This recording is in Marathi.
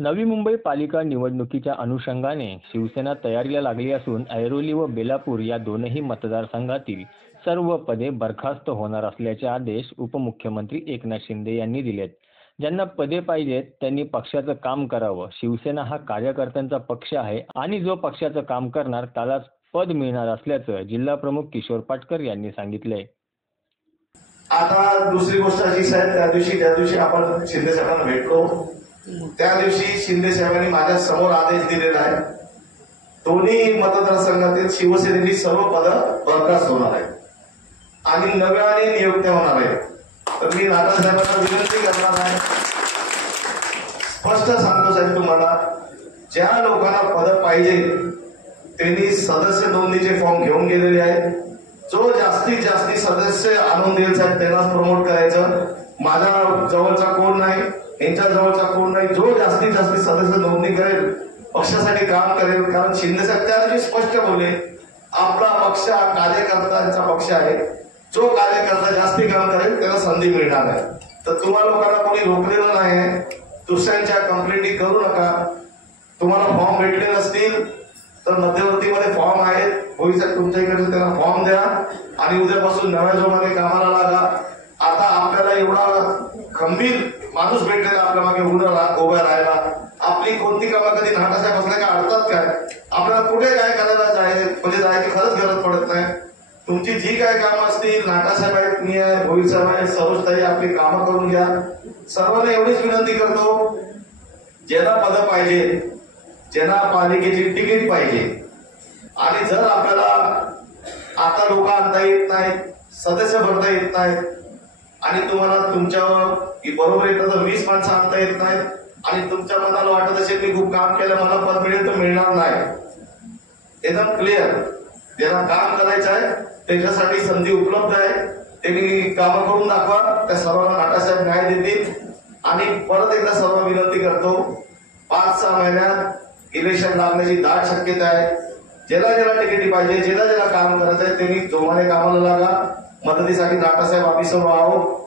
नवी मुंबई पालिका निवडणुकीच्या अनुषंगाने शिवसेना तयारीला लागली असून ऐरोली व बेलापूर या दोनही मतदारसंघातील सर्व पदे बरखास्त होणार असल्याचे आदेश उपमुख्यमंत्री एकनाथ शिंदे यांनी दिलेत। ज्यांना पदे पाहिजेत त्यांनी पक्षाचं काम करावं। शिवसेना हा कार्यकर्त्यांचा पक्ष आहे आणि जो पक्षाचं काम करणार त्यालाच पद मिळणार असल्याचं जिल्हा प्रमुख किशोर पाटकर यांनी सांगितलंय। आता दुसरी गोष्ट अशी साहेब, त्या दिवशी आपण शिंदे साहेबांना भेटलो, त्या दिवशी शिंदे साहेबांनी माझ्या समोर आदेश दिलेला आहे, दोन्ही मतदारसंघातील शिवसेनेची सर्व पदं बरखास्त होणार आहे आणि नव्याने नियुक्त्या होणार आहे। तर मी राधासाहेबांना विनंती करणार आहे, स्पष्ट सांगतो साहेब तुम्हाला, ज्या लोकांना पदं पाहिजे त्यांनी सदस्य नोंदणीचे फॉर्म घेऊन गेलेले आहेत। जो जास्तीत जास्त सदस्य आणून देईल साहेब त्यांनाच प्रमोट करायचं। माझ्या जवळचा कोण नाही, यांच्या जवळचा कोण नाही, जो जास्तीत जास्त सदस्य नोंदणी करेल पक्षासाठी काम करेल। कारण शिंदे साहेब त्या दिवशी स्पष्ट बोलले, आपला पक्ष हा कार्यकर्त्यांचा पक्ष आहे, जो कार्यकर्ता जास्ती काम करेल त्याला संधी मिळणार आहे। तर तुम्हा लोकांना कोणी रोखलेलं नाही, दुसऱ्यांच्या कंप्लेंटी करू नका। तुम्हाला फॉर्म भेटले नसतील तर मध्यवर्तीमध्ये फॉर्म आहेत, होईल तुमच्या इकडे त्यांना फॉर्म द्या आणि उद्यापासून नव्या जोमाने कामाला लागा। आता आपल्याला एवढा खंबीर माणूस भेटलेला आपल्या मागे उभा राहायला, आपली कोणती कामं कधी नाटासाहेब असल्या का अडतात काय? आपल्याला कुठे काय करायला जायची खरंच गरज पडत नाही। तुमची जी काय कामं असतील, नाटासाहेब आहेत, मी आहे, भोईर साहेब आहे, सरोजताई, आपली कामं करून घ्या। सर्वांना एवढीच विनंती करतो, ज्यांना पदं पाहिजे, ज्यांना पालिकेची तिकीट पाहिजे आणि जर आपल्याला आता लोक आणता येत नाहीत, सदस्य भरता येत नाहीत आणि तुम्हाला तुमच्या बरोबर येतं तर 20 माणसं आणता येत नाहीत आणि तुमच्या मनाला वाटत असेल मी खूप काम केलं, मला पद मिळेल, तर मिळणार नाही। एकदम क्लिअर, ज्यांना काम करायचं आहे त्याच्यासाठी संधी उपलब्ध आहे, त्यांनी कामं करून दाखवा। त्या सर्वांना नाटासाहेब न्याय देतील आणि परत एकदा सर्व विनंती करतो, 5-6 महिन्यात इलेक्शन लागण्याची दाट शक्यता आहे। ज्याला ज्याला तिकीट पाहिजे, ज्याला ज्याला काम करायचं आहे त्यांनी जोमाने कामाला लागा। मदतीसाठी नाटासाहेब आम्ही सर्व आहोत।